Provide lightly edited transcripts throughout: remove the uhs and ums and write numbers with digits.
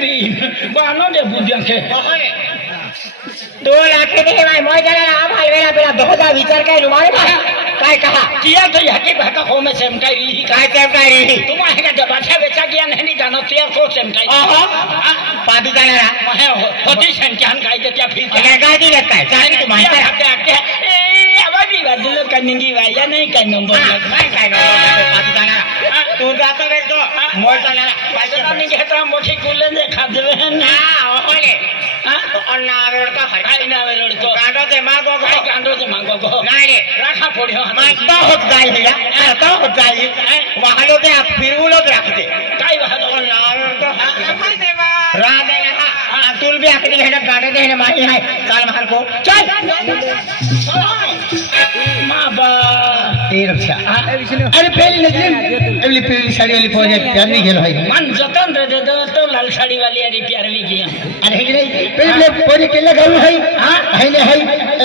भी बानो दे बुद्धियां के तो लाके नहीं भाई मोय जरा आप हलवेला पेला बहुत विचार काय रुमाल काय कहा किया तो यकी भाका हो में सेमटाई रही काय काय रही तुम आहे का दबाचा बेचा गया नहीं जानो तिया को सेमटाई पादी जाणारा महे होती संख्यान काय ते त्या फिर काय गाडी लगता है चाहे तू मानता है आके ए अभी बदलो कन्निंगी भाई या नहीं काय नंबर काय पादी जाणारा तू जाता रे तो मोय जाणारा पैसा नहीं घेता मोठी कुले ने खा देवे ना ओले तो अन्ना रोडका काय ना वेलोड तो कांडो ते मागो काय कांडो ते मागो गो नाही रे राखा पड्यो मस्त होत जाईल बेटा तो होत जाईल वाहलो ते फिरवलोच राखते काय वाहलो अन्ना रोडका राधे हा तुल भी आखरी घेणं गाडे घेणं माही आहे चाल महाल को चल माबा ए रक्षा अरे पहली नजर अगली पहली साड़ी वाली फौज प्यार नहीं खेल भाई मन जतन दे दो तो लाल साड़ी वाली अरे प्यार भी किया अरे हे नहीं पहले फौज केला गाऊ है हां है ने है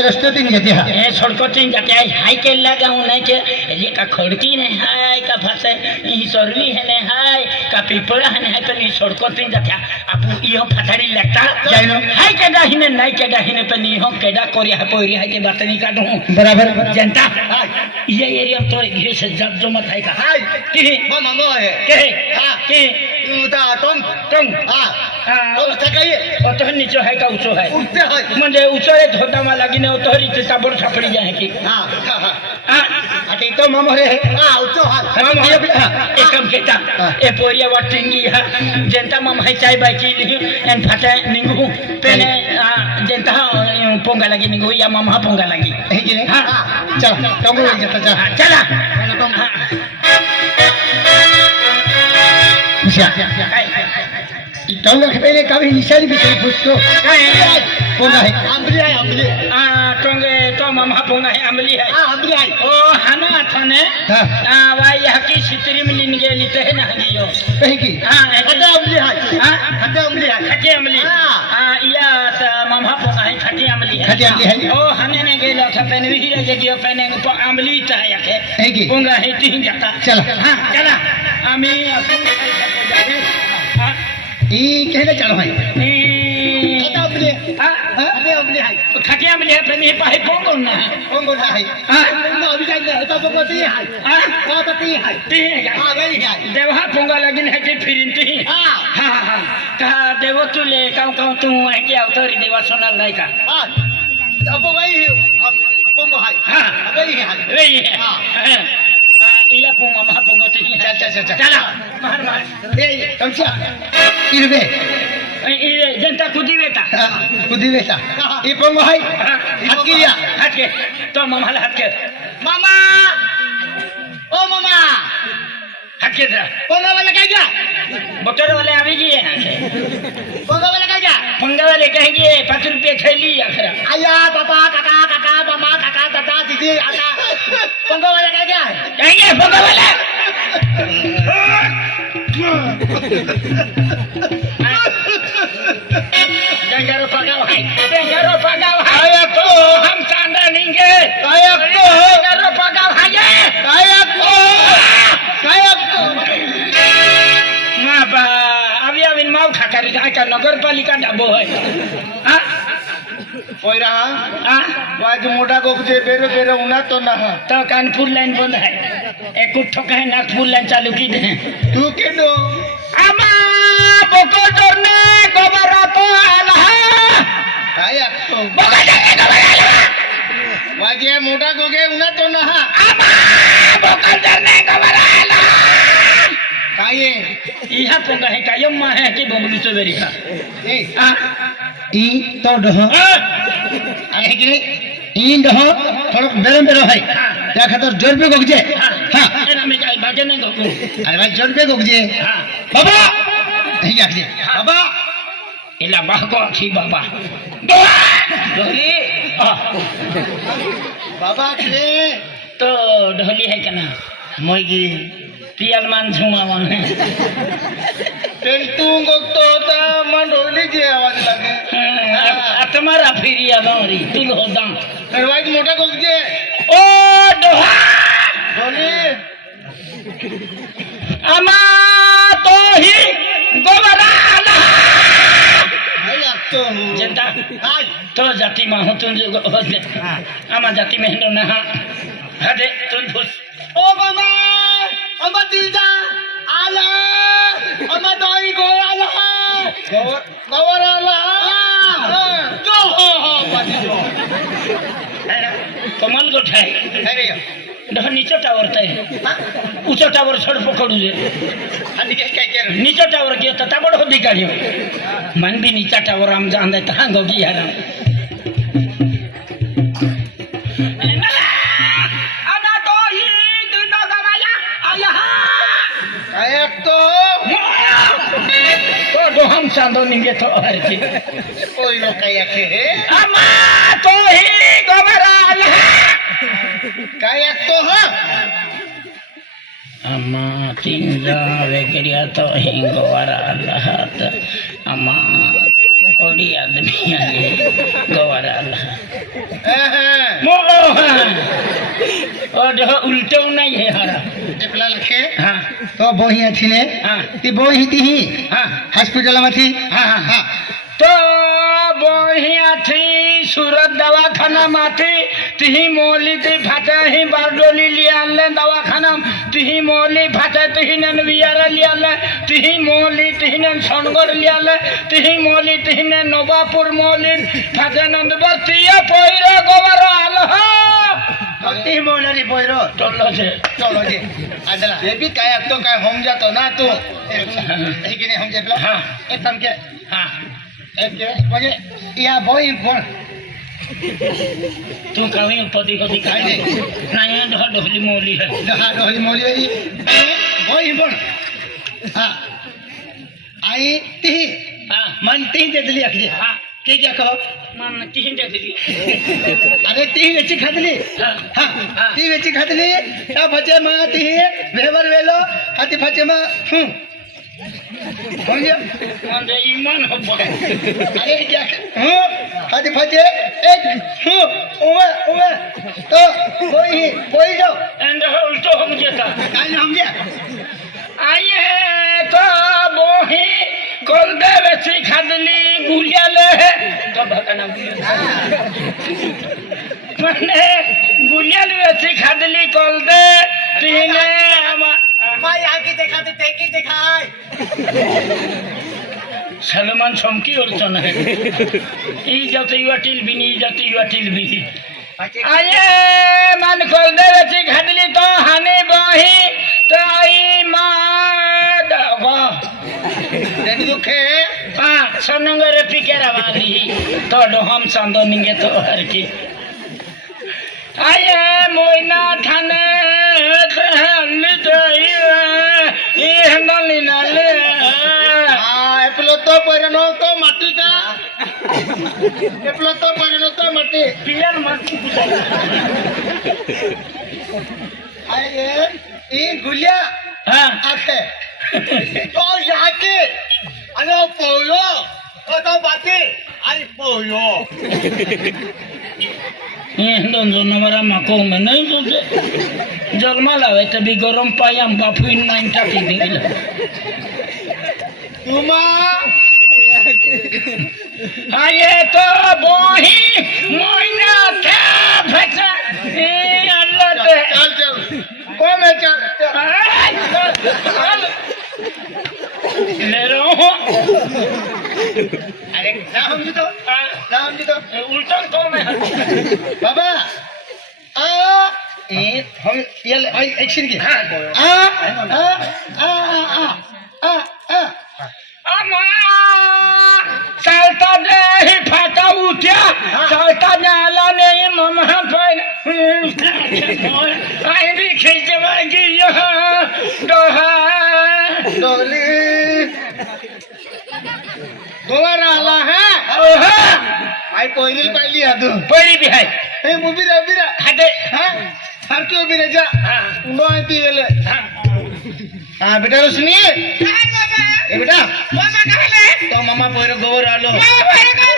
रास्ते दिन जाते हैं ए सड़कों से जाते हैं हाई केला गाऊ नहीं के ये का खड़की ने है का फसे ई सरवी है ने है का पीपड़ा है ने तो ई सड़कों से जाते आप यो फटाड़ी लगता जाइनो हाई के दाहिने नहीं के दाहिने पे नहीं हो केडा कोरिया है पोरिया है के बात नहीं काटूं बराबर जनता ये एरिया तो ये से जब जो मत है का हाय की मामा है के हां की उता तुम हां तो सकाई ओ तो नीचे है का ऊंचो है उठते है म्हणजे ऊंचो धोता मा लागिने ओ तोरी ते ताबड़ छापड़ी जाए की हां हां अटे तो मामा रे हां ऊंचो हां एक काम केता ए पोरिया वाटिंगी है जनता मामा है चाय बाकी एन फाटे निंगु पेने जनता पोंगा लगी निंगु या मामा पोंगा लगी है कि नहीं हां चल टोंगो जाता चला टोंगा के पहले कभी निशानी भी कोई पूछतो पोंगा है अम्बली टोंगे तो मामा पोंगा है अम्बली है हां अम्बली है ओ हना थाने वाई हकी सितरी में लिन गेली ते ना गियो कहीं की हां खटे अम्बली है हां खटे अम्बली या त मामा पोंगा है खटे अम्बली है ओ हने ने गेलो था पेन भी रे गियो पेन अम्बली ता है की पोंगा है तीन जाता चल हां चला आमी ई कहले चलो भाई अरे अम्बली है खटे अम्बली है पे नहीं पाए पोंगो ना है हां अभी जाए तो ती है हां तो ती है हां गई है देवा पोंगा लगिन है कि फिरिंती हां हां कहा देवो तुले काऊ तू है कि अवतरी देवा सोनल नहीं का हां अब वही पोंगो है हां वही है हां इला पोंगा महा पोंगो ती चल चला मार ए कमसा इरबे ये जनता खुदी बेटा ये पोंगो है हट के तो मामा हट के मामा ओ मामा हट के पोंगो वाला कह गया मोटर वाले आवे जी पोंगो वाला कह गया पंगा वाले कहेंगे 5 रुपए थैली आखरा आया पापा काका मामा काका दादा दीदी आका पोंगो वाला कह गया कहेंगे पंगा वाला डेंगरो पगाव है आया तो हम चांदा निंगे आया तो डेंगरो पगाव है आया तो मां बा अभी माउ खाकर का नगर पालिका डबो है हां कोई रहा वाज मोटा गोखजे बेरे उना तो ना तो कानपुर लाइन बंद है एक ठोका है नागपुर लाइन चालू की दे तू के दो आमा बोको जोरने गोबर तो आला आया तो बोको जोरने गोबर आला वाजे मोटा गोगे उना तो ना आमा बोको जोरने गोबर आला काये इहा पोंगा है कायम मा है कि बमलू से बेरी का ए ई तो दह अरे कि नहीं ई दह थोड़ा बेरे है या खातर जोर पे गोगजे हां एना में जाई बाजे नहीं गोगो अरे भाई जोर पे गोगजे हां बाबा नहीं आखजे बाबा इला बाको छी बाबा ढोली बाबा के तो ढोली है कना मोगी पियल मान झुमा मन है पेंटू गोतो ता मन ढोली जे आवाज लगे तुम्हारा फिरिया लौरी तुल हो दम फिर वाइट मोटा गोगजे ओ दोहा ढोली अमा तो ही गोबरा तो जनता आज तो जाती में हो तुम होते आमा जाती में हिंदू ना हदे तुम फुस ओ मामा अम्मा तीजा आला अम्मा दोई गोयाला गवराला तो हो पाटी तो कमाल गोठाय अरे दह नीचे टावर तय ऊंचा टावर छोड़ पकड़ू जे आणि काय केलं नीचे टावर गया तो तबड़ हो दिगाड़ियो मन भी नीचा टावर हम जान दे तांग होगी यार आना तो ही दिन गवाया अल्लाह काय तो तो हम चांदो निगे तो हर की कोई लोग काय आखे अम्मा तो ही गवरा अल्लाह काय तो हो अम्मा तिंजा वगैरह तो ही गवरा अल्लाह तो अम्मा ओडी आदमी आले गवरा अल्लाह मोगो और जो उल्टे नहीं है हरा टेपला लखे हाँ तो बोही थिने हाँ ती बोही ती हाँ हॉस्पिटल में थी हाँ हाँ तो बोहिया थी सूरत दवाखाना माथी तिही मोली ती फाटा ही बारडोली लिया ले दवाखाना तिही मोली फाटा तिही नन वियारा लिया ले तिही मोली तिही नन सोनगढ़ लिया ले तिही मोली तिही ने नवापुर मोली फाटा नंदबर्तिया पोइरा गोबरा आलहा ती मोनरी पोइरो चलो से चलो जी आदला ये भी काय तो काय होम जातो ना तू ठीक नहीं हम जेबला हाँ एक काम के हाँ एक म्हणजे या बोई कोण तू कहीं पति को दिखाई दे नहीं ढो ढोली मोली है दहा डोली मोली वेली बोई कोण हां आई ती हाँ मन ती दे दिली अखजे हाँ के क्या कहो मन तीन दे दी अरे ती वेची खातली हाँ हां ती वेची खातली त्या फचे मा ती वेवर वेलो हाती फचे मा हो गया मुझे ईमान हो पड़े अरे क्या हूँ हाथी फटे एक हूँ ओवे ओवे तो कोई जाओ एंड उल्टो हो मुझे था आज हम गया आइए तो बोही कोल दे वैसी खादली गुलिया ले तो भगना मैंने गुलिया ले वैसी खादली कोल दे तीने मैं यहाँ की देखा तो तेकी दिखाई सलमान चमकी और चन है ई जाते युवा टिल भी नहीं जाते युवा टिल भी आये मन खोल दे वैसी खादली तो हने बोही तो आई माँ दवा तेरी दुखे हाँ सोनंगर पिकेरा वाली तो डो हम सांदो निगे तो हर की आये मोइना थाने ये नली नाले हाँ एपलो तो परनो तो माटी का एपलो तो परनो तो माटी पियर माटी आये ये गुलिया हाँ आखे तो यहाँ के अरे पोयो तो बाती अरे पोयो ये दोन नंबर माको में नहीं सोचे जलमा लावे तभी गरम पायम बाफू नाइन टाकी दिल तुमा आये तो बोही मोइना था फसा ए अल्लाह दे चल चल ओ मैं चल ले रहा हूँ अरे ना हम जी तो उल्टा तो मैं बाबा आ ए हम ये एक्शन की आ अम्मा चलता नहीं फाटा उठा चलता नाला नहीं मम्मा पर आई भी खिंचवाएगी यहाँ दोहा डोली दोबारा आला है ओहा आई पहिली पाहिली आदू पड़ी भी है ए मूवी रा हटे हां हर क्यों भी जा हाँ बोलती गेले हाँ हां बेटा सुनिए ए बेटा बाबा कहले तो मामा पोयर गोबर आलो बाबा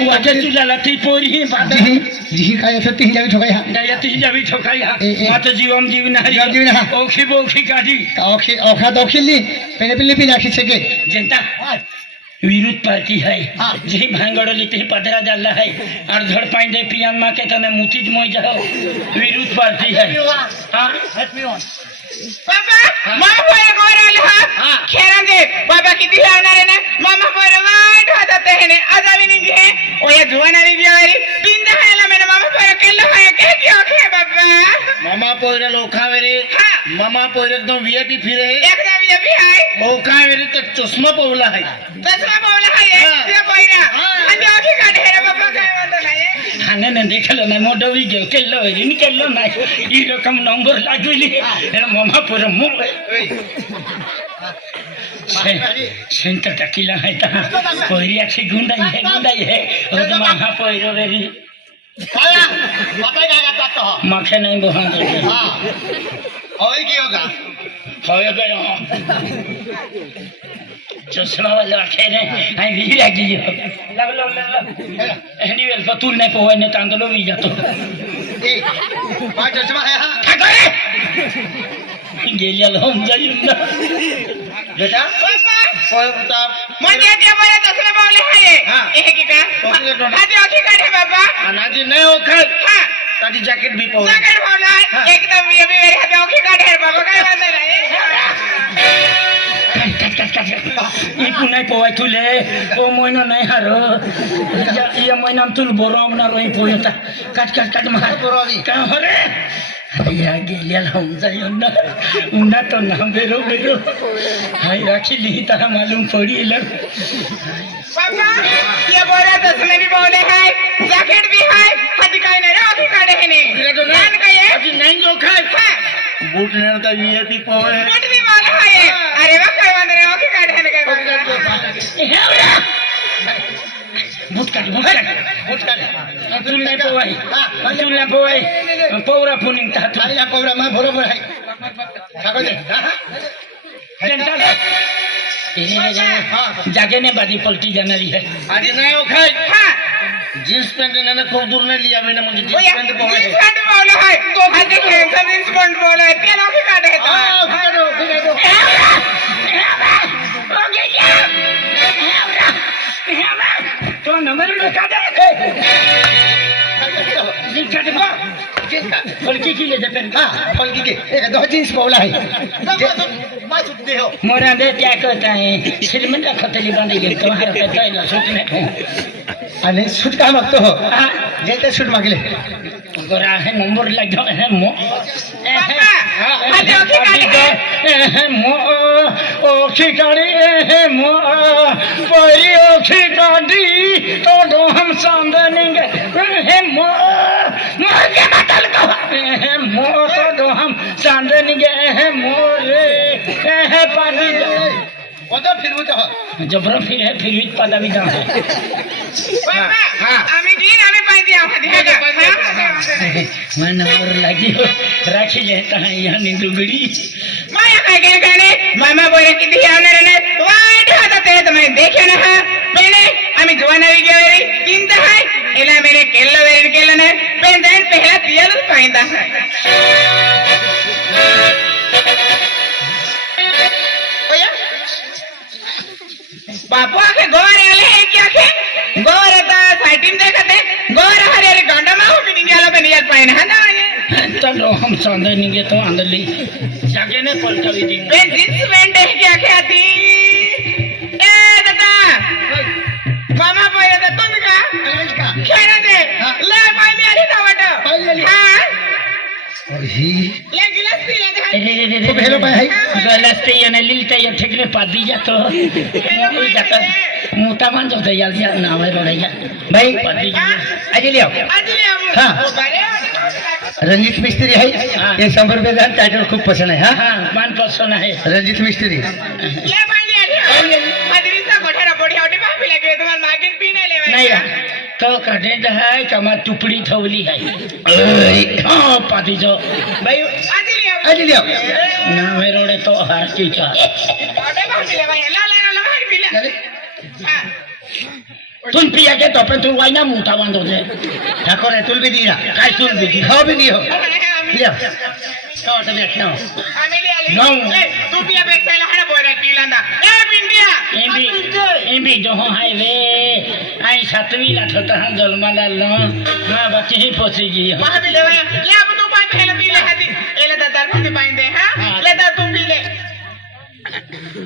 वाचे तुला ती पोरी बाबा जी काय असं ती जावी ठोकाय हा दया ती जावी ठोकाय हा मात जीवम जीवन जीवम जीवन हा ओखी बोखी काढी ओखी ओखा दोखिली पेने पिल्ली पी नाखी सके जनता विरुद्ध पार्टी है जे भांगड़ली ते पदरा डाला है और धड़ पाइन दे पियान मां के तने मुतीज मोय जाओ विरुद्ध पार्टी है हां बाबा मामा पोरे गोराले हा खेरा दे बाबा किती लावणार आहे ना मामा पोरे वाट होतात आहे ने आजावी निघे ओया जुवानारी बियारी पिंदा हायला मेन मामा पोरे केलं आहे के की ओके बाबा मामा पोयर लोखावेरे मामा पोयर एकदम वीआईपी फिरे एकदा वीआईपी आहे लोखावेरे तो चष्मा पवला है चष्मा पवला आहे ते पोयरा आणि ओके काढे रे बाबा काय म्हणतो नाही हाने ने देखलो नाही मोठो व्हिडिओ केलो इन केलो नाही ही रकम नंबर लागली मामा पोरे मो सेंटर टकीला है ता पोरी अच्छी गुंडाई है और मामा पोरो वेरी पाया बाबा काय करतात तो माखे नहीं बोहान दे हां होय की होगा होय गयो चष्मा वाला आखे ने आई भी लगी लग एनीवेल पतुल नहीं पोवे ने तांदलो भी जातो ए पाय चष्मा है हा ठाकरे गेल्या लोम जाईल ना बेटा कोई उता म्हणजे ते बरे तसले पावले आहे हे की का आधी ओके काढे बाबा अनाजी नाही ओखल हां ताजी जॅकेट भी पाव जॅकेट पावला एकदम ये भी मेरे हाथ ओके काढे बाबा काय म्हणते नाही ई पुन्हा पोवाय तुले ओ महिना नाही हारो या महिना तुल बोरावना रोई पोयता काट मार बोरावी का हरे या गेल्या लावून जाईल ना उन्हा तो ना बेरो हाय राखी लिहिता मालूम पडील बाबा ये बोरा तसले भी बोले है जॅकेट भी है हाती काय नाही रे ओके काढे हे ने जान काय अभी नाही जो खाय बूट ने तर वीआईपी पोवे बूट भी बोले है अरे वा काय वांदे रे ओके काढे हे ने काय हेवरा बूट काढ तुला नाही पोवाय तुला पोवाय पौरा पुनिंग ता अरे या पवरा मा बरोबर आहे कागद जागे ने बादी पलटी जाणारी है आधी नाही ओखाय जीन्स पॅन्ट ने खूप दूर नाही लिया मैंने म्हणजे जीन्स पॅन्ट पोवे जीन्स पॅन्ट बोला है तो खाते खेळचा जीन्स पॅन्ट बोला है ते लोक काढे हां फिरो तो नंबर में काढे जीन्स काढे बा पलटी की ले दे हां पलकी के एक दो जीन्स पोवला आहे मोरा दे क्या करता है श्रीमंत खतली बांधी गेल तुम्हारा कहता है ना सूटने आणि सूट का मागतो हो जे ते सूट मागले गोरा है नंबर लग गया है मो मो ओखी गाड़ी है मो परी ओखी गाड़ी तो दो हम सांदनेंगे है मो मुझे बदल को है मो तो दो हम सांदनेंगे है मोरे है पानी कोणता फिरवत हो जबरा फिर है फिर भी पता भी कहां है आम्ही दिन आम्ही पाहिजे मैं नंबर लगी हो राखी लेता है यहाँ निंदुगड़ी माया काय केलं गाणे मामा बोले किती आवणार ने वाईट होता ते तर मैं देखे ना हा पहले आम्ही जवानारी गेली किंत है एला मेरे केल्लो वेरी केलं ना पण देन पहला तियल पाइंदा है बापू आखे गोर आले है क्या के गोर आता साइटिन देखते गोर हरे रे गंडा मा हो बिनी गेलो बनी यार पाइन है ना तो लो हम संदे निगे तो अंदरली जाके ने पलटावी दी बे जींस पैंट है क्या के आती ए दादा मामा बोले तो तुम का खेरा दे ले पानी आली ना वाटो हां ही ले गिलास पी ले तो भेलो पाय है गिलास ते याने लिलते या ठेकने पादी जातो मोई जातो मोटा मान जो यार यार ना भाई रोड़ैया भाई पादी आज ले आओ हां रंजीत मिस्त्री है ये 100 रुपए का टाइटल खूब पसंद है हां मान पसंद है रंजीत मिस्त्री ले पानी आली आदमी सा कोठा बढ़िया ओटी भाभी लगे तुम्हार मागिन पी नहीं लेवे नहीं तो कटे है कमा टुकड़ी थवली है हां पादी जो भाई आज ले आओ आली लिया ना मेरोडे तो हर चीज तुम पिया के तो पे तू वाइना मुठा बांधो दे ठाकुर है तुल भी दिया काय तुल भी खाओ भी नहीं हो लिया तो तब क्यों नो तू पिया पे चला है बोरे पीलंदा ए पिंडिया एमबी जो हाय वे आई सातवीं ला छोटा हम जलमाला लो हां बाकी ही पहुंचेगी वहां भी लेवा ले अब तू पाई पहले पीले हदी एले दादा को बांधे हां ले दा तू पीले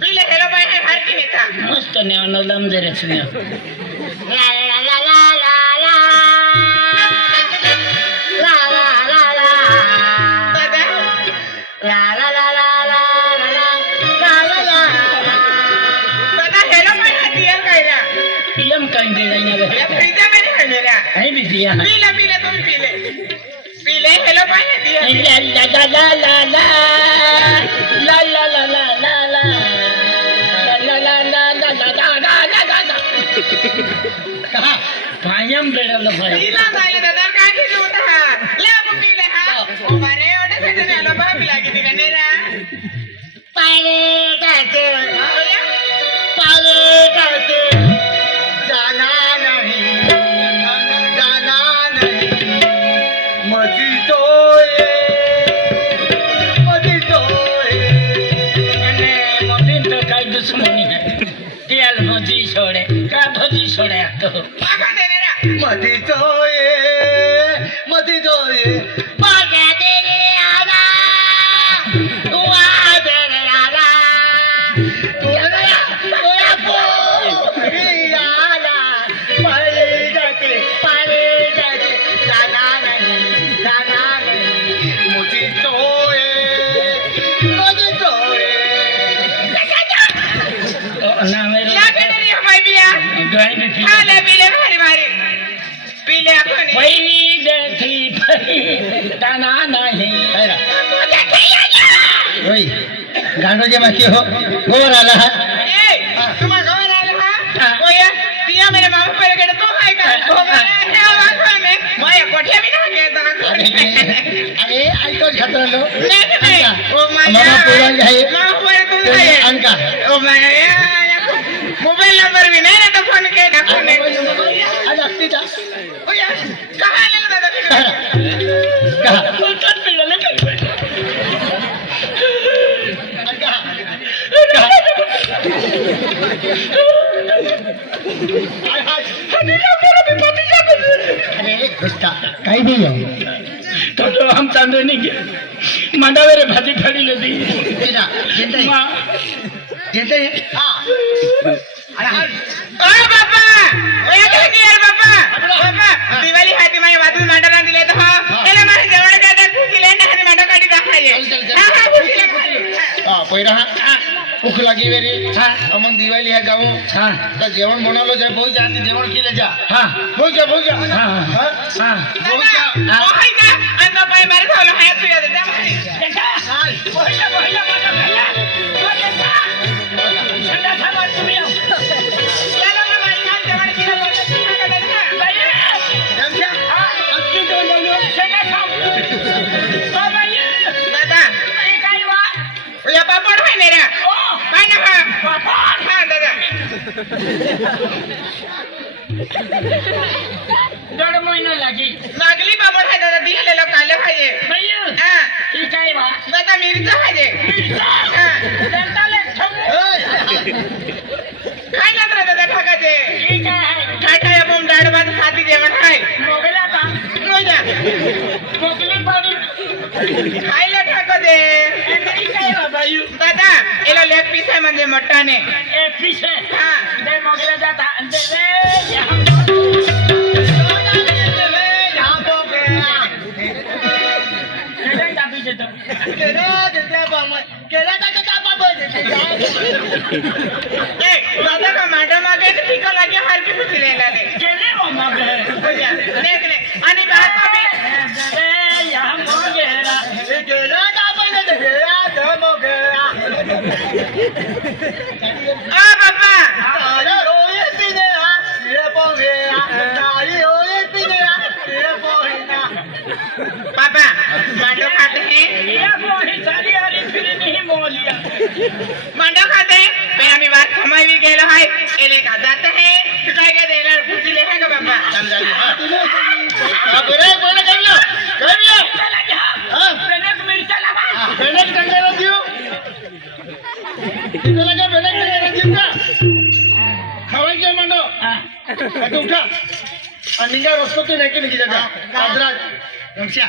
पीले हेलो भाई हर की नेता मस्त ने अनलम दे रखने ला ला ला ला ला ला ला ला ला ला दादा ला ला ला ला ला ला ला ला दादा हेलो भाई हदिया कायला पीएम कहीं दे रही ये ना फ्रीजा में है मेरा है भी दिया ना पीले पीले तुम पीले पीले हेलो भाई हदिया ला ला ला ला ला ला ला ला ला ला ला ला ला ला ला ला कहा पायम बेड़ल भाई पीला दाले दादा काय की होता है ले अब पीले हां ओ मारे ओने से ने लो भाई लागी थी नेरा पाले काते जाना नहीं मजी तोए अने मदीन तो काई दुश्मनी है तेल भजी छोड़े का भजी छोड़े तो पागा दे नेरा मजी तोए पागा दे रे आला दुआ दे रे आला ओया पो रियाला पाले जाके जाना नहीं मजी तोए ना मेरे या के रे भाई बिया गाय भी थी हां ले पीले भारी भारी पीले अपने पहली देखी दाना नहीं ओए गांडो जे माकी हो गोर आला है ए तुम्हारा गाँव वाला हां ओया पिया मेरे मामा पर के तो है का हो गया है आवाज में मैं कोठे भी ना गया था अरे आई तो खतरा लो नहीं ओ माया मामा पूरा है मामा पर तुम है अनका ओ माया मोबाइल नंबर भी नहीं ना तो फोन के ढाको ने आज अक्ति था ओया कहां ले दादा कहा तो पिले ले अरे घुसता काही नाही हो तो हम चांदे नहीं के मंडावेरे भाजी फड़ी ले दी तेरा जिंदा मां जिंदा है हां ओ बाबा ओया काय की यार बाबा दिवाळी हाती माझ्या वाजून मांडला दिले तर त्याला माझ्या जवळ काय तर खुशीले ना आणि मांडा काढी दाखवायचे हां खुशीले हां पहिरा भूख लगी वेरी हां अमन दिवाली है गाँव हां तो जेवण बनालो जाए बहुत जाते जेवण केले जा हां बहुत जा हां हां बहुत जा ओ हाय का अंदा पाय मारे झालो हाय तुया जा पहिला माझा भैया ठंडा खावा तुम्ही चलो ना मारी नाल जवळ केलं अक्की तो लो शेंगा खाऊ बाबा ये दादा काय वा ओया पापड होय ने रे ओ काय ना हां बाबा हां दादा दर महिना लागी नागली पापड आहे दादा दिलेलो काले पाहिजे भैया हां ही काय वा दादा मिरचा पाहिजे हां दंताले ठेवू काय लागलं दादा ठाकाचे ही काय आहे ठाटा या बम डाळ भात खाती जेवण आहे मोगला का नोजा मोगली पाडी खायला ठाको दे ही काय वा बायू दादा एलो लेग पीस आहे म्हणजे मोठाने ए पीछे हां दे मोगला जाता दे रे यहाँ पीछे तो ए दादा का मांडा मागे टिका लागे हलकी पुछले लागे केले वो मगे नोजा देख ले आणि बात भी दे यहाँ मोगेरा आ बाबा बाबा मांडो खाते या मोही सारी आरी फिर नहीं मोलिया मांडो खाते पे आम्ही बात समय भी गेलो हाय एले का जात है काय काय देणार पुढची लेखा का बाबा चल जा बरे कोण करलो काय बिया चला घ्या हां बेनक मिरच्या लावा बेनक कंगारा देऊ तिथे लगा बेनक कंगारा देऊ का खवायचे मंडो आता उठा आणि निघा रस्तो तू नाही की निघी जा आजराज रमशा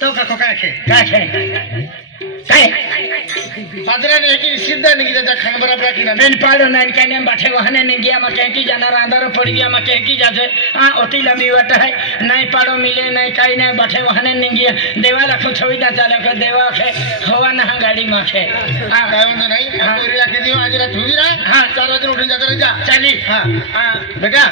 तो का काय खे काय काय आजराने एक सिद्ध निघी जा खान बराबर की ना पेन पाड़ो नैन कहने बैठे वहाने नहीं गया मैं कहीं की जाना अंदर पड़ गया मैं कहीं की जाते हाँ ओती लंबी वट है नहीं पाड़ो मिले नहीं कहीं नहीं बैठे वहाने नहीं गया देवा रखो छवि ना चलो के देवा के हवा ना गाड़ी में खे हाँ काय म्हणतो नाही पोरी राखी देऊ आज रात होई ना हाँ 4 वाजे उठून जाता रे जा चली हाँ बेटा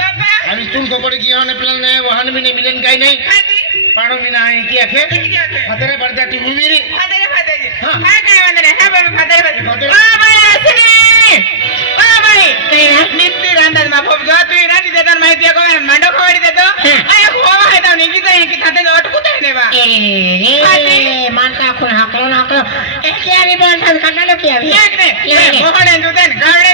बाबा आम्ही तुम खबर किया ने प्लान ने वाहन भी नहीं मिलन काही नाही खाती पाणो बिना आहे की आखे किती होते फतरे पडता ती उवीरी फादर फादर हाँ। काय काय म्हणणार है बाबा फादर फादर. फादर बाई असली बाई नित्ती रांदात मा फोप जो तू राती देताना माहिती आहे का मांडो खवडी देतो अरे खोवा आहे तो निघी जाई की थाते अटकू दे देवा मानता आपण हाकलो एक यावी बोलतात काढलो की यावी एक ने मोहडे दुधन गावडे